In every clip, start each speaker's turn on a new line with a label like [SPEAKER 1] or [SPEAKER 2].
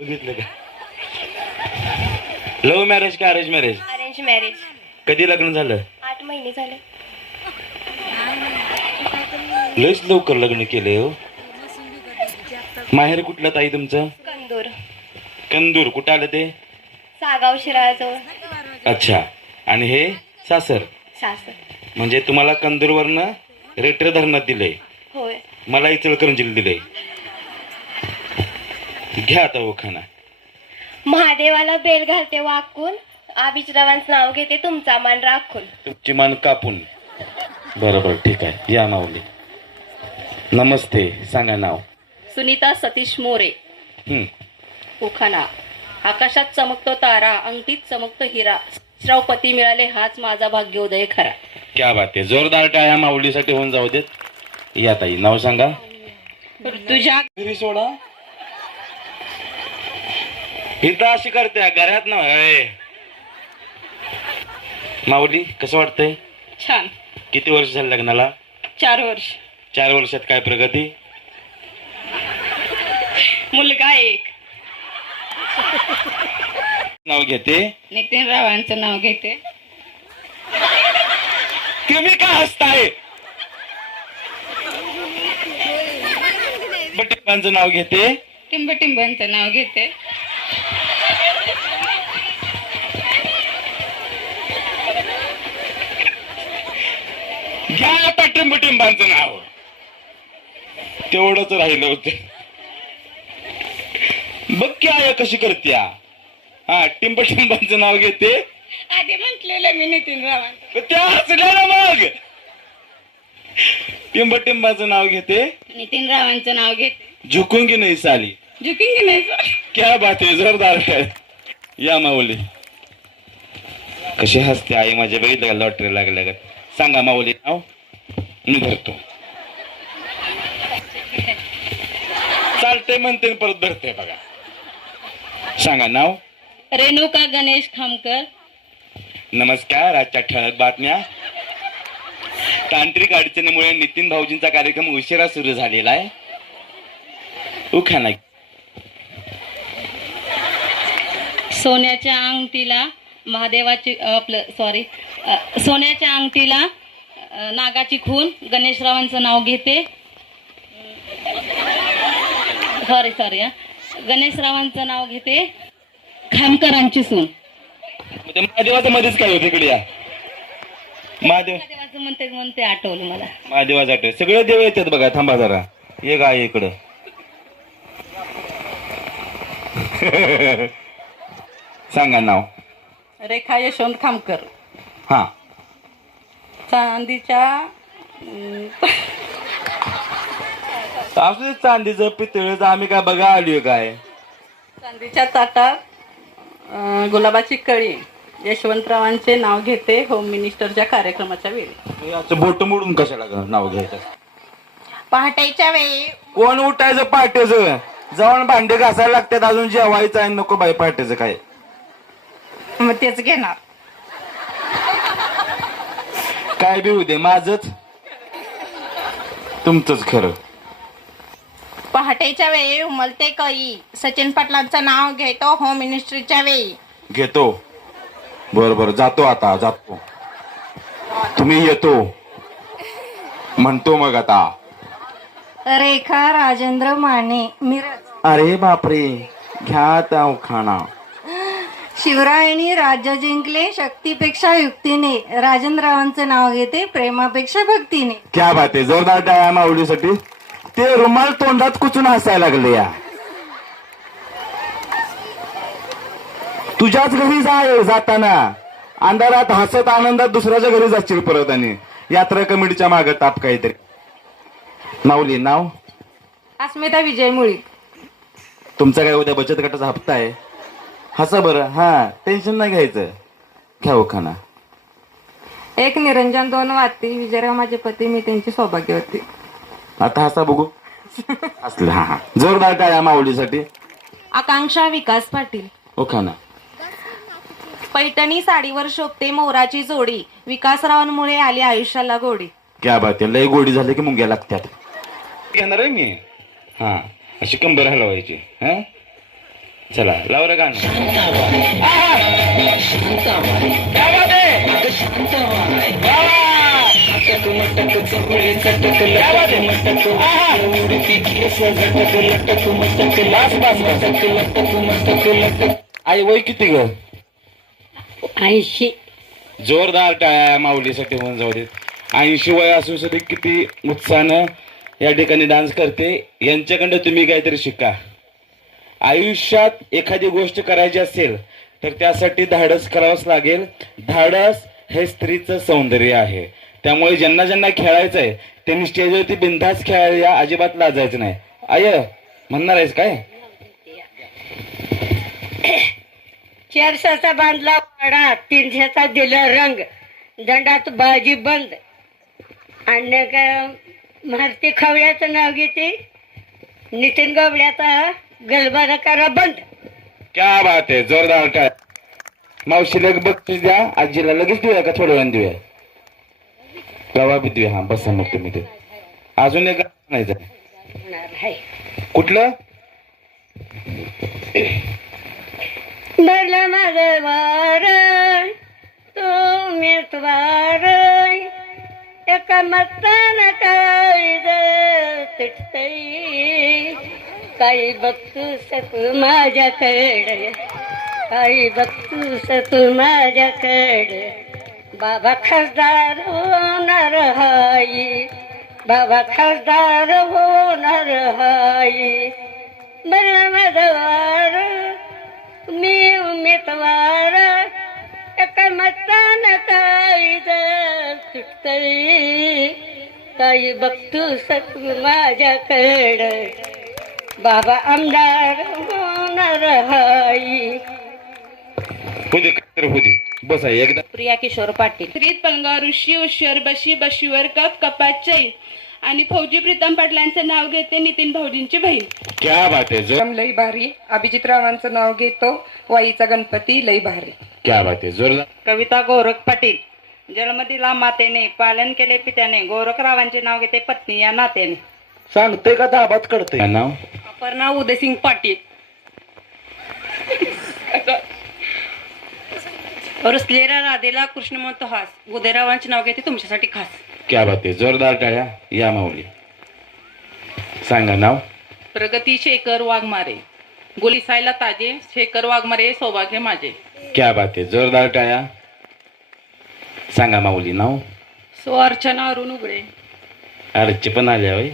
[SPEAKER 1] बघितलं का? Love marriage का अरेंज मॅरेज
[SPEAKER 2] अरेंज मॅरेज
[SPEAKER 1] कधी लग्न झालं?
[SPEAKER 2] आठ महिने झाले.
[SPEAKER 1] लयच लवकर लग्न केलंय हो. माहेर कुठलं ताई तुमचं?
[SPEAKER 2] कंदूर.
[SPEAKER 1] कंदूर. कुठं आलं ते?
[SPEAKER 2] सागाव शिराळजवळ.
[SPEAKER 1] अच्छा. आणि हे सासर?
[SPEAKER 2] सासर.
[SPEAKER 1] म्हणजे तुम्हाला कंदूरवरनं रेटर धरणात दिलंय.
[SPEAKER 2] होय.
[SPEAKER 1] मला इचलकरंजीला दिलंय. घ्या आता ओखाना.
[SPEAKER 2] महादेवाला बेल घालते वाकून. आबिचरावांचं नाव घेते तुमचा मान राखून.
[SPEAKER 1] तुमची मान कापून. बरं बरं ठीक आहे. या माऊली. नमस्ते सांगा नाव.
[SPEAKER 3] सुनीता सतीश मोरे.
[SPEAKER 1] हं.
[SPEAKER 3] उखाणा आकाशात चमकतो तारा अंगठीत चमकतो हिरा. श्रावपती मिळाले हाच माझा भाग्योदय खरा.
[SPEAKER 1] क्या बात आहे. जोरदार टाळ्या माऊलीसाठी होऊन जाऊ देत. या ताई नाव सांगा.
[SPEAKER 3] तुझ्या
[SPEAKER 1] घरी सोडा इथं अशी करते घरात ना. माऊली कसं वाटतंय?
[SPEAKER 3] छान.
[SPEAKER 1] किती वर्ष झाले लग्नाला?
[SPEAKER 3] चार वर्ष.
[SPEAKER 1] चार वर्षात काय प्रगती?
[SPEAKER 3] मुलगा एक.
[SPEAKER 1] नाव घेते?
[SPEAKER 3] नितीन रावांचं नाव घेते.
[SPEAKER 1] तुम्ही का हसताय? बटिप्पांचं नाव घेते?
[SPEAKER 3] टिंबटिंबांचं नाव घेते.
[SPEAKER 1] घ्या आता टिंबटिंबांचं नाव. तेवढंच राहिलं होतं. बघ की आया कशी करत्या हा टिंबटिंबांचं नाव घेते.
[SPEAKER 3] आधी म्हटलेलं मी नितीन रावांचं
[SPEAKER 1] त्या हसल्या ना मग. टिंबटिंबाचं नाव घेते.
[SPEAKER 3] नितीन रावांचं नाव घेते.
[SPEAKER 1] झुकूंगी नाही साली.
[SPEAKER 3] झुकिंग नाही सर
[SPEAKER 1] क्या बात आहे जोरदार या माऊली. कशी हसते आई माझ्या बघितलं का लॉटरी लागल्या का सांगा माऊली नाव. मी धरतो. चालते म्हणते परत धरते बघा. सांगा नाव.
[SPEAKER 3] रेणुका गणेश खामकर.
[SPEAKER 1] नमस्कार आजच्या ठळक बातम्या. तांत्रिक अडचणीमुळे नितीन भाऊजींचा कार्यक्रम उशिरा सुरू झालेला आहे. उखाना
[SPEAKER 3] सोन्याच्या अंगठीला महादेवाची आपलं सॉरी सोन्याच्या अंगठीला नागाची खून. गणेशरावांचं नाव घेते. सॉरी सॉरी हा. गणेशरावांचं नाव घेते. खामकरांची सून.
[SPEAKER 1] महादेवाचं मध्येच काय होतं इकडे या? महादेव
[SPEAKER 3] महादेवाचं म्हणते म्हणते आठवलं मला.
[SPEAKER 1] महादेवासाठी सगळे देव येतात बघा थांबा जरा. ये काय इकडं. सांगा नाव.
[SPEAKER 3] रेखा यशवंत खामकर.
[SPEAKER 1] हा.
[SPEAKER 3] चांदीच्या
[SPEAKER 1] असू दे चांदीचं पितळेचं आम्ही काय बघा आलोय काय?
[SPEAKER 3] चांदीच्या ताटात अ, गुलाबाची कळी. यशवंतरावांचे नाव घेते होम मिनिस्टरच्या कार्यक्रमाच्या वेळी.
[SPEAKER 1] याचं बोट मोडून कशाला ग नाव घ्यायचं
[SPEAKER 2] पहाटेच्या वेळी.
[SPEAKER 1] कोण उठायचं पाट्याचं जाऊन भांडे घासायला लागतात अजून जेवायचं आहे नको बाई पाट्याचं काय.
[SPEAKER 2] मग तेच घेणार.
[SPEAKER 1] काय बी होऊ दे माझच. तुमचंच खरं.
[SPEAKER 2] पहाटेच्या वेळी उमलते कई सचिन पाटलांचं नाव घेतो होम मिनिस्ट्रीच्या वेळी.
[SPEAKER 1] घेतो. बर बर जातो आता जातो. तुम्ही येतो. म्हणतो मग आता.
[SPEAKER 2] रेखा राजेंद्र माने मिरज.
[SPEAKER 1] अरे बापरे घ्या आता खाना
[SPEAKER 2] शिवरायांनी राज्य जिंकले शक्तीपेक्षा युक्तीने. राजेंद्ररावांचं नाव घेते प्रेमापेक्षा भक्तीने.
[SPEAKER 1] क्या बात आहे. जोरदार टाळ्या माऊलीसाठी. ते रुमाल तोंडात कुचून हसायला लागले या. तुझ्याच घरी जाय जाताना. अंधारात हसत आनंदात दुसऱ्याच्या घरी जाशील परत आणि. यात्रा कमिटीच्या मागे ताप काहीतरी. माऊली नाव?
[SPEAKER 2] अस्मिता विजय मुळी
[SPEAKER 1] तुमचा काय उद्या बचत गटाचा हप्ता आहे? हसा बरं. हा टेन्शन नाही घ्यायचं. घ्या खाना
[SPEAKER 2] एक निरंजन दोन वाती. विजयराव माझे पती मी त्यांची सौभाग्यवती.
[SPEAKER 1] आता हसा बघू. हसलं हा हा. जोरदार टाळ्या माऊलीसाठी.
[SPEAKER 2] आकांक्षा विकास पाटील.
[SPEAKER 1] ओ खाना
[SPEAKER 2] पैठणी साडीवर शोभते मोराची जोडी. विकासरावांमुळे आली आयुष्याला गोडी.
[SPEAKER 1] क्या बात आहे. लय गोडी झाली की मुंग्या लागतात. घेणार आहे मी? हा अशी कंबर हलवायची. हा? चला लावर गाणं! बस. आई वय किती ग
[SPEAKER 3] ऐंशी
[SPEAKER 1] जोरदार टाळ्या माऊलीसाठी होऊन जाऊ देत ऐंशी वय असून सुद्धा किती उत्साहानं या ठिकाणी डान्स करते यांच्याकडनं तुम्ही काहीतरी शिका आयुष्यात एखादी गोष्ट करायची असेल तर त्यासाठी धाडस करावंच लागेल. धाडस हे स्त्रीचं सौंदर्य आहे. त्यामुळे ज्यांना ज्यांना खेळायचं आहे त्यांनी स्टेजवरती बिंदास खेळायला अजिबात लाजायचं नाही. आय म्हणणार आहेस काय?
[SPEAKER 4] चारशाचा बांधला वाडा तीनशेचा दिला रंग दंडात बाजी बंद. आणि मारती खवळ्याचं नाव घेते. नितीन गवळ्याचा गलबारा करा बंद.
[SPEAKER 1] क्या बात आहे जोरदार टाळ मावशीला एक बक्षीस द्या आजीला लगेच देऊया का थोड्या वेळाने देऊया? कवा बी देऊया. हा बसा मग तुम्ही ते. अजून एक गाणं म्हणायचं
[SPEAKER 4] होणार आहे.
[SPEAKER 1] कुठलं?
[SPEAKER 4] भरलं माझं वार तू मेतवार एका मतान काळीज तिटतई काही बघतूस तू माझ्याकडे काही बघतूस तू माझ्याकडे बाबा खासदार होणार हाई. बाबा खासदार होणार हाई. बरं माझं मी उमेदवार. एका मतान काही सुटतई काही बघतू तू माझ्याकडे बाबा आमदार होणार हाई.
[SPEAKER 1] होते तर होते बसा एकदा.
[SPEAKER 3] प्रिया किशोर पाटील.
[SPEAKER 5] त्रित पलंगा ऋषी उशीवर बशी बशीवर कप कपात चैन. आणि फौजी प्रीतम पाटलांचं नाव घेते नितीन भाऊजींची बहीण.
[SPEAKER 1] क्या बात आहे जोर
[SPEAKER 6] लई भारी. अभिजित रावांचं नाव घेतो वाईचा गणपती लई भारी.
[SPEAKER 1] क्या बात आहे जोरदार.
[SPEAKER 7] कविता गोरख पाटील. जन्म दिला मातेने पालन केले पित्याने गोरखरावांचे नाव घेते पत्नी या नात्याने.
[SPEAKER 1] सांगते का दाबात कळतंय? नाव?
[SPEAKER 7] अपर्णा उदयसिंग पाटील. रुसलेल्या राधेला कृष्णमंत हास. उदयरावांचे नाव घेते तुमच्यासाठी खास.
[SPEAKER 1] क्या बात आहे. जोरदार टाळ्या. या माऊली. सांगा नाव?
[SPEAKER 5] प्रगती शेखर वाघमारे. गुलिसायला ताजे शेखर वाघमारे सौभाग्य माझे.
[SPEAKER 1] क्या बात आहे. जोरदार टाळ्या. सांगा माऊली नाव?
[SPEAKER 5] सो अर्चना अरुण उगडे
[SPEAKER 1] अरचे पण आल्या होय.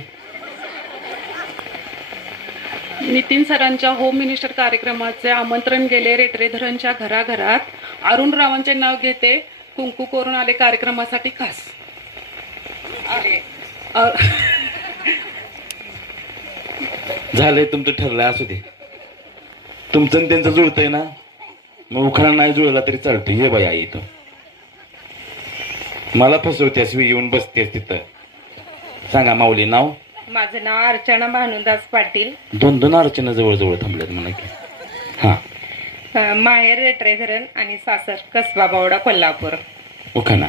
[SPEAKER 5] नितीन सरांच्या होम मिनिस्टर कार्यक्रमाचे आमंत्रण गेले रेटरेधरांच्या घराघरात. अरुण रावांचे नाव घेते. कुंकू करून आले कार्यक्रमासाठी खास.
[SPEAKER 1] झालंय तुमचं ठरलंय असू दे. तुमचं आणि त्यांचं जुळतंय ना? मग उखळा नाही जुळला तरी चालतो ये बाई आई इथं. मला फसवतेस मी येऊन बसतेस तिथं. सांगा माऊली नाव?
[SPEAKER 7] माझं नाव अर्चना भानुदास पाटील.
[SPEAKER 1] दोन दोन अर्चना जवळ जवळ थांबल्यात म्हणा की. हा.
[SPEAKER 7] अं, माहेर रेटरेधरण आणि सासर कसबा बावडा कोल्हापूर.
[SPEAKER 1] उखाणा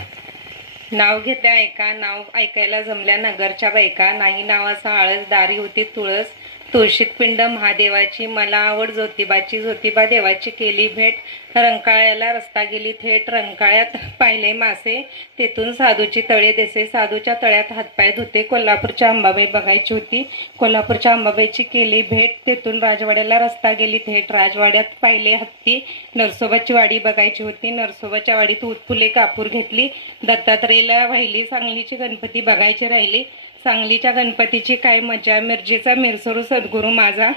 [SPEAKER 7] नाव घेते ऐका नाव ऐकायला जमल्या नगरच्या बायका नाही नावाचा आळस दारी होती तुळस तुळशीत पिंड महादेवाची मला आवड ज्योतिबाची ज्योतिबा देवाची केली भेट. रंकाळ्याला रस्ता गेली थेट रंकाळ्यात पाहिले मासे. तेथून साधूची तळे देसे. साधूच्या तळ्यात हातपाय धुते. कोल्हापूरच्या अंबाबाई बघायची होती. कोल्हापूरच्या अंबाबाईची केली भेट. तेथून राजवाड्याला रस्ता गेली थेट. राजवाड्यात पाहिले हत्ती. नरसोबाची वाडी बघायची होती. नरसोबाच्या वाडीत उत्फुले कापूर घेतली. दत्तात्रेयला वाहिली. सांगलीची गणपती बघायची राहिली. सांगलीच्या गणपतीची काय मजा मिरजेचा मिरसरू सद्गुरू माझा.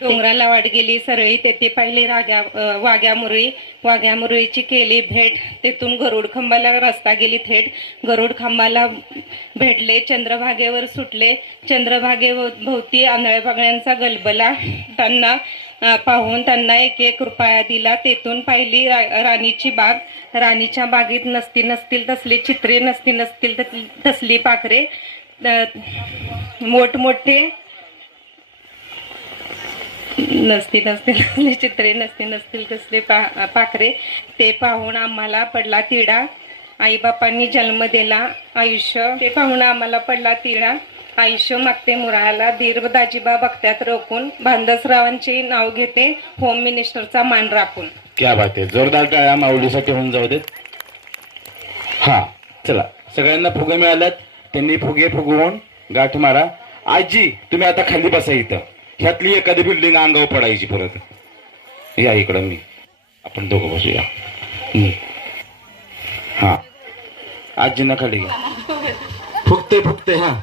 [SPEAKER 7] डोंगराला वाट गेली सरळी तेथे पाहिली राग्या वाघ्या मुरळी. वाघ्या मुरळीची केली भेट तेथून गरुड खांबाला रस्ता गेली थेट. गरुड खांबाला भेटले चंद्रभागेवर सुटले. चंद्रभागे भोवती आंधळ्या गलबला. त्यांना पाहून त्यांना एक एक रुपया दिला. तेथून पाहिली रा- राणीची बाग. राणीच्या बागेत नसती नसतील तसले चित्रे नसती नसतील तसली- तसली पाखरे. मोठमोठे नसती नसतील नसले चित्रे नसती नसतील कसले पा पाखरे. ते पाहून आम्हाला पडला तिडा. आईबापांनी जन्म दिला आयुष्य. ते पाहून आम्हाला पडला तिडा. आयुष्य मागते मुराला दीर्घ दाजीबा बघत्यात रोखून. भांदसरावांचे नाव घेते. होम मिनिस्टरचा मान राखून.
[SPEAKER 1] क्या बात आहे. जोरदार टाळ्या माऊलीसाठी होऊन जाऊ देत. हा चला. सगळ्यांना फुगे मिळाल्यात. त्यांनी फुगे फुगवून गाठ मारा. आजी तुम्ही आता खाली बसा इथं. ह्यातली एखादी बिल्डिंग अंगावर पडायची परत. या इकडं मी. आपण दोघं बसूया. हा. आजी ना खाली घ्या. फुकते फुकते हा.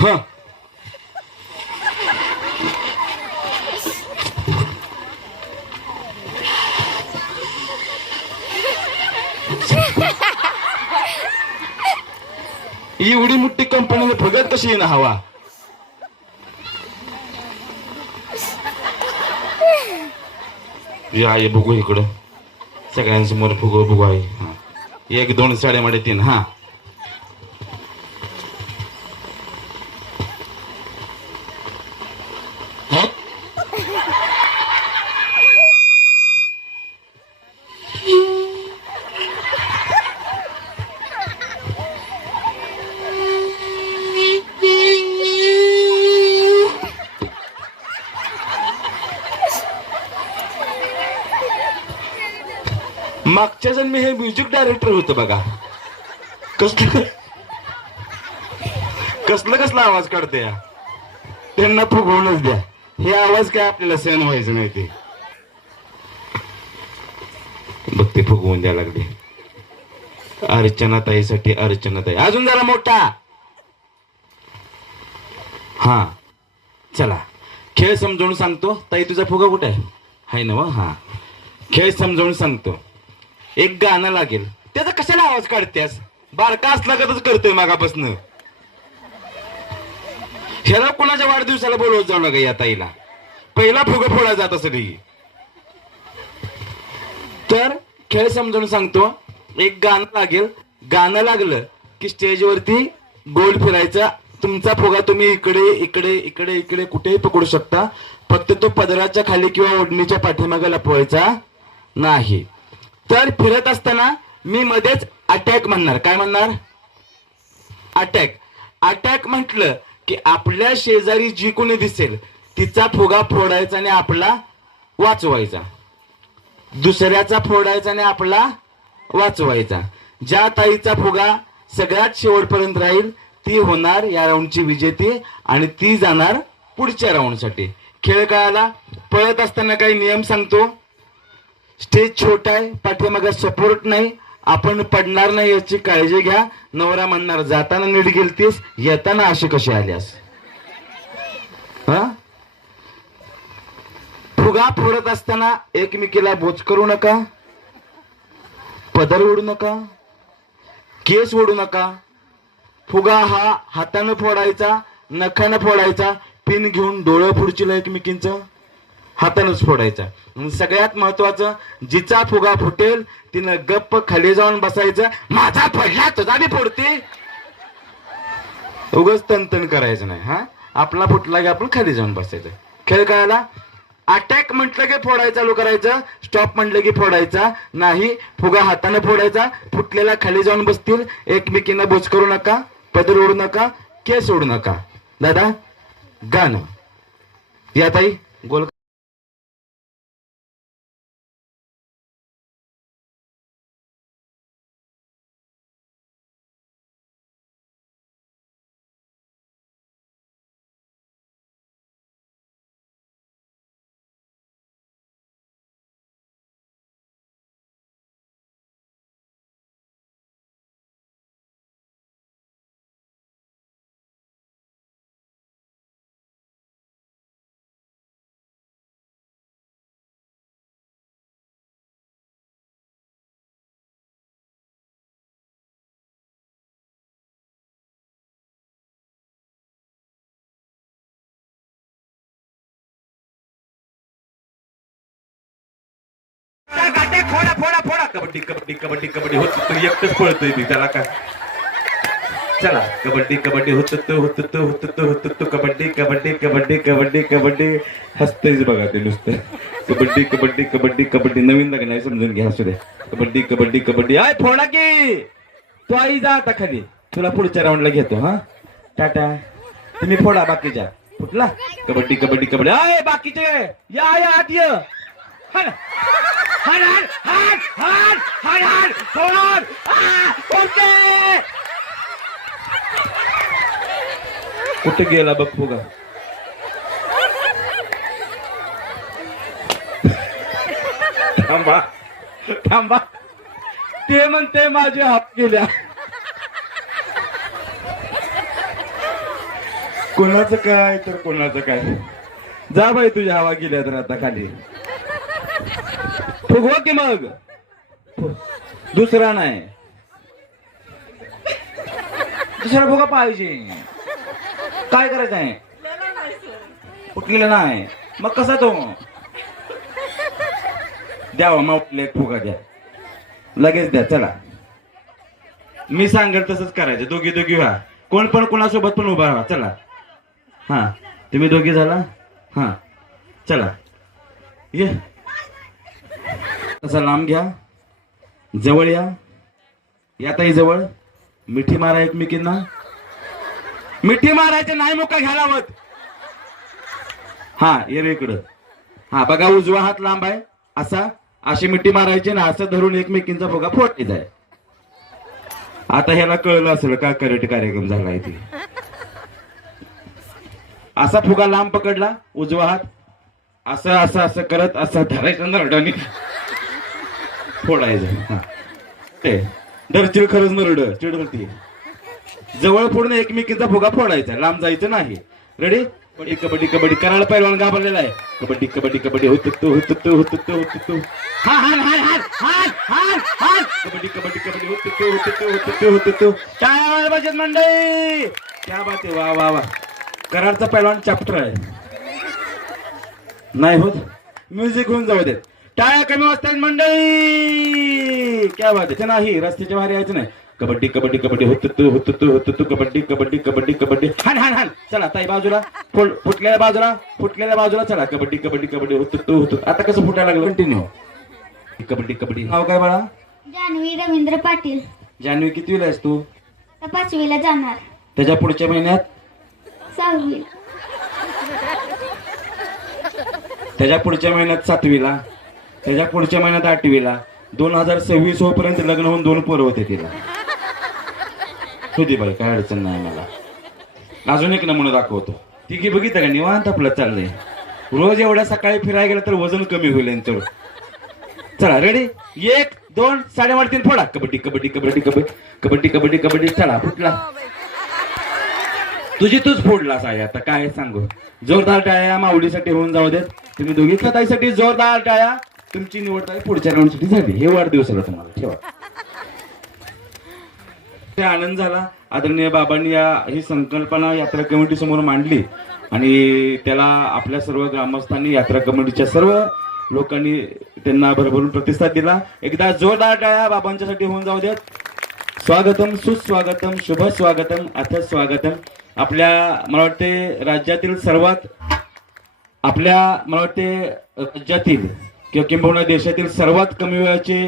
[SPEAKER 1] हा. एवढी मोठी कंपनी फुग्यात कशी येणं हवा? या बघू इकडं. सगळ्यांसमोर फुगो बघू आहे एक दोन साडेमध्ये तीन हा मागच्या जन्मी डायरेक्टर होतं बघा. कसलं कसलं कसला आवाज काढते या? त्यांना फुगवूनच द्या. हे आवाज काय आपल्याला सहन व्हायचं नाही ते. बघ ते फुगवून द्या लागले. अर्चना ताईसाठी अर्चना ताई अजून जरा मोठा. हा. चला. खेळ समजावून सांगतो. ताई तुझा फुगा कुठे आहे? हाय ना व? हा. खेळ समजावून सांगतो. एक गाणं लागेल. त्याचा कशाला आवाज काढत्यास? बारका असला करतोय मागापासून? ह्याला कोणाच्या वाढदिवसाला बोलवत जाऊ नका या ताईला. पहिला फुग फोडा जात असेल. तर खेळ समजावून सांगतो. एक गाणं लागेल. गाणं लागलं की स्टेजवरती गोल फिरायचा. तुमचा फुगा तुम्ही इकडे इकडे इकडे इकडे कुठेही पकडू शकता. फक्त तो पदराच्या खाली किंवा ओढणीच्या पाठीमागे लपवायचा नाही. तर फिरत असताना मी मध्येच अटॅक म्हणणार. काय म्हणणार? अटॅक अटॅक म्हटलं की आपल्या शेजारी जी कोणी दिसेल तिचा फुगा फोडायचा आणि आपला वाचवायचा. दुसऱ्याचा फोडायचा आणि आपला वाचवायचा. ज्या ताईचा फुगा सगळ्यात शेवटपर्यंत राहील ती होणार या राऊंडची विजेती आणि ती जाणार पुढच्या राऊंडसाठी खेळ कळाला? पळत असताना काही नियम सांगतो? स्टेज छोटा आहे पाठीमागे सपोर्ट नाही आपण पडणार नाही याची काळजी घ्या. नवरा म्हणणार जाताना नीट गेलतीस येताना अशी कशी आल्यास? हा? फुगा फोडत असताना एकमेकीला बोच करू नका. पदर ओढू नका. केस ओढू नका. फुगा हा हातानं फोडायचा नखानं फोडायचा पिन घेऊन डोळं फुडचिला एकमेकींचं. हातानच फोडायचा. सगळ्यात महत्वाचं जिचा फुगा फुटेल तिनं गप्प खाली जाऊन बसायचं माझा पडला तुझा मी फोडते. उगच तनतन करायचं नाही हा? आपला फुटला की आपण खाली जाऊन बसायचं. खेळ कळायला अटॅक म्हटलं की फोडायचं चालू करायचं. स्टॉप म्हटलं की फोडायचा. नाही फुगा हाताने फोडायचा. फुटलेला खाली जाऊन बसतील. एकमेकींना बोच करू नका पदर ओढू नका केस ओढू नका. दादा गाणं. या ताई गोल
[SPEAKER 8] फोडा फोडा फोडा. कबड्डी कबड्डी कबड्डी कबड्डी होत तो एकटंच पळतोय मी त्याला काय?
[SPEAKER 1] चला कबड्डी कबड्डी होत होत होत होत कबड्डी कबड्डी कबड्डी कबड्डी कबड्डी. हसतेच बघा ते नुसतं. कबड्डी कबड्डी कबड्डी कबड्डी. नवीन लग्न आहे समजून घ्या असू दे. कबड्डी कबड्डी कबड्डी. आय फोडा की! तू आई जा आता खाली. तुला पुढच्या राऊंडला घेतो हा? टाटा. तुम्ही फोडा बाकीच्या. फुटला? कबड्डी कबड्डी कबड्डी. आय बाकीचे. या या आत हाड हाड हाड हाड हाड फोड आ, फोडते कुठे गेला बघ फुगा? थांबा थांबा. ते म्हणते माझे हात गेल्या. कोणाचं काय तर कोणाचं काय? जा बाई तुझ्या हवा गेल्या तर आता खाली. फुगवा हो की मग? दुसरा नाही. दुसरा फुगा पाहिजे. काय करायचं आहे? फुटलेला नाही. मग कसा तो? द्यावा मग एक फुगा द्या. लगेच द्या चला. मी सांगेल तसंच करायचं. दोघी दोघी व्हा. कोण पण कोणासोबत पण उभा राहा. चला. हा. तुम्ही दोघी झाला? हा. चला. ये. थोडासा लांब घ्या. जवळ या. याताही ताई जवळ. मिठी मारा एकमेकींना. मिठी मारायचे नाही मोका घ्यायलावत हा ये इकडं. हा बघा उजवा हात लांब आहे. असा अशी मिठी मारायची ना असं धरून एकमेकींचा फुगा फोडायचा आहे आता ह्याला कळलं असेल का करेट कार्यक्रम झालाय ते. असा फुगा लांब पकडला उजवा हात. असं असं असं करत असं धरायचं नरडाने फोडायचं हा ते धरचिड खरंच नरड चिडवती जवळ फोडून एकमेकींचा फुगा फोडायचा लांब जायचं नाही रेडी कबड्डी कबड्डी कबड्डी करायला पहिलवान घाबरलेला आहे कबड्डी कबड्डी कबड्डी होत तो होत तो होत तो होत तो हा कबड्डी कबड्डी कबड्डी होत तो होत तो होत तो होत तो टाळ्या बचत मंडळी क्या बात आहे वा वा वा करारचा पहिलवान चॅप्टर आहे नाही होत म्युझिक होऊन जाऊ देत टाळ्या कमी वाजतात मंडळी! क्या बात आहे नाही रस्त्याच्या बाहेर यायचं नाही. कबड्डी कबड्डी कबड्डी होत तू होत तू होत तू कबड्डी कबड्डी कबड्डी कबड्डी. हान हान हान चला ताई बाजूला. फुट फुटलेल्या बाजूला फुटलेल्या बाजूला चला. कबड्डी कबड्डी कबड्डी होत तू होत आता कसं फुटायला लागलं? कंटिन्यू कबड्डी कबड्डी. नाव काय बाळा?
[SPEAKER 8] जान्हवी रवींद्र पाटील.
[SPEAKER 1] जान्हवी कितवीला आहेस तू?
[SPEAKER 8] आता पाचवीला जाणार.
[SPEAKER 1] त्याच्या पुढच्या महिन्यात?
[SPEAKER 8] सहावी
[SPEAKER 1] त्याच्या पुढच्या महिन्यात सातवीला? त्याच्या पुढच्या महिन्यात आठवीला. दोन हजार सव्वीस होईपर्यंत लग्न होऊन दोन पोरं होते तिला. होती बाई काय अडचण नाही मला. अजून एक नमुना दाखवतो. तिघी बघितलं का? निवांत आपलं चाललंय. रोज एवढ्या सकाळी फिरायला गेलं तर वजन कमी होईल यांचं चला रेडी एक दोन साडेवाड तीन फोडा. कबड्डी कबड्डी कबड्डी कबड्डी. कबड्डी कबड्डी कबड्डी. चला फुटला. तुझी तूच फोडलास आहे आता काय सांगू? जोरदार टाळ्या माऊलीसाठी होऊन जाऊ देत. तुम्ही दोघी ताईसाठी जोरदार टाळ्या. तुमची निवड आहे पुढच्या राऊंडसाठी झाली हे वाढदिवसाला तुम्हाला. ठेवा. ते आनंद झाला. आदरणीय बाबांनी या ही संकल्पना यात्रा कमिटी समोर मांडली आणि त्याला आपल्या सर्व ग्रामस्थांनी यात्रा कमिटीच्या सर्व लोकांनी त्यांना भरभरून प्रतिसाद दिला. एकदा जोरदार टाळ्या बाबांच्यासाठी होऊन जाऊ देत. स्वागतम सुस्वागतम शुभ स्वागतम अथ स्वागतम. आपल्या मला वाटते राज्यातील सर्वात आपल्या मला वाटते राज्यातील किंवा किंबहुना देशातील सर्वात कमी वयाचे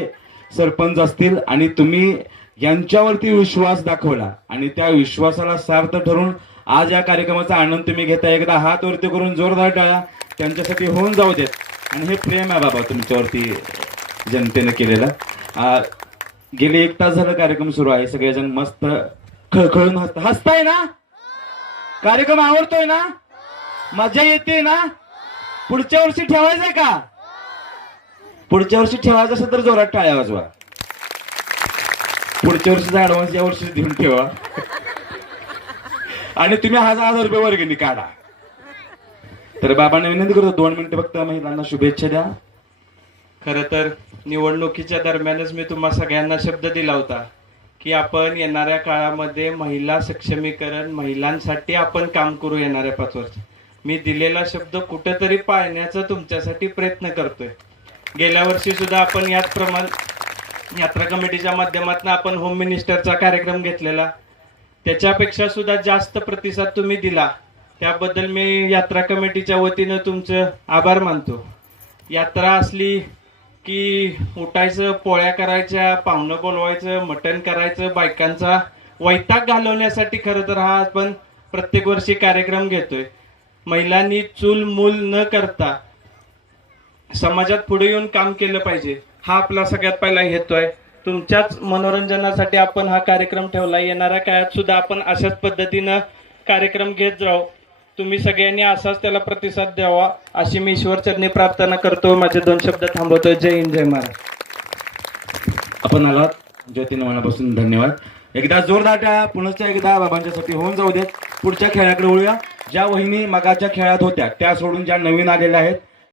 [SPEAKER 1] सरपंच असतील आणि तुम्ही यांच्यावरती विश्वास दाखवला आणि त्या विश्वासाला सार्थ ठरून आज या कार्यक्रमाचा आनंद तुम्ही घेता एकदा हात वरती करून जोरदार टाळा त्यांच्यासाठी होऊन जाऊ देत. आणि हे प्रेम आहे बाबा तुमच्यावरती जनतेने केलेलं. गेले एक तास झालं कार्यक्रम सुरू आहे सगळेजण मस्त खळखळून हसत हसताय ना? कार्यक्रम आवडतोय ना? मजा येते ना? पुढच्या वर्षी ठेवायचंय का? पुढच्या वर्षी ठेवायचं असेल तर जोरात टाळ्या वाजवा. पुढच्या वर्षीचा ऍडव्हान्स या वर्षी देऊन ठेवा. आणि तुम्ही हजार हजार रुपये वर्गणी काढा. तर बाबांना विनंती करतो दोन मिनिटं फक्त महिलांना शुभेच्छा द्या.
[SPEAKER 9] खरं तर निवडणुकीच्या दरम्यानच मी तुम्हा सगळ्यांना शब्द दिला होता की आपण येणाऱ्या काळामध्ये महिला सक्षमीकरण महिलांसाठी आपण काम करू येणाऱ्या पाच वर्ष. मी दिलेला शब्द कुठेतरी पाळण्याचा तुमच्यासाठी प्रयत्न करतोय. गेल्या वर्षी सुद्धा आपण याच प्रमाण यात्रा कमिटीच्या माध्यमातून आपण होम मिनिस्टरचा कार्यक्रम घेतलेला. त्याच्यापेक्षा सुद्धा जास्त प्रतिसाद तुम्ही दिला. त्याबद्दल मी यात्रा कमिटीच्या वतीनं तुमचं आभार मानतो. यात्रा असली की उठायचं पोळ्या करायच्या पाहुणं बोलवायचं मटण करायचं बायकांचा वैताग घालवण्यासाठी खरं तर हा आपण प्रत्येक वर्षी कार्यक्रम घेतोय. महिलांनी चूल मूल न करता समाजात पुढे येऊन काम केलं पाहिजे. हा आपला सगळ्यात पहिला हेतू आहे. तुमच्याच मनोरंजनासाठी आपण हा कार्यक्रम ठेवला. येणाऱ्या काळात सुद्धा आपण अशाच पद्धतीनं कार्यक्रम घेत जाऊ. तुम्ही सगळ्यांनी असाच त्याला प्रतिसाद द्यावा अशी मी ईश्वरचरणी प्रार्थना करतो. माझे दोन शब्द थांबवतो जय हिंद जय महाराज
[SPEAKER 1] आपण आलात. ज्योतीन मनापासून धन्यवाद. एकदा जोरदार टाळ्या पुनश्च एकदा बाबांच्यासाठी होऊन जाऊ देत. पुढच्या खेळाकडे वळूया. ज्या वहिनी मगाच्या खेळात होत्या त्या सोडून ज्या नवीन आलेल्या आहेत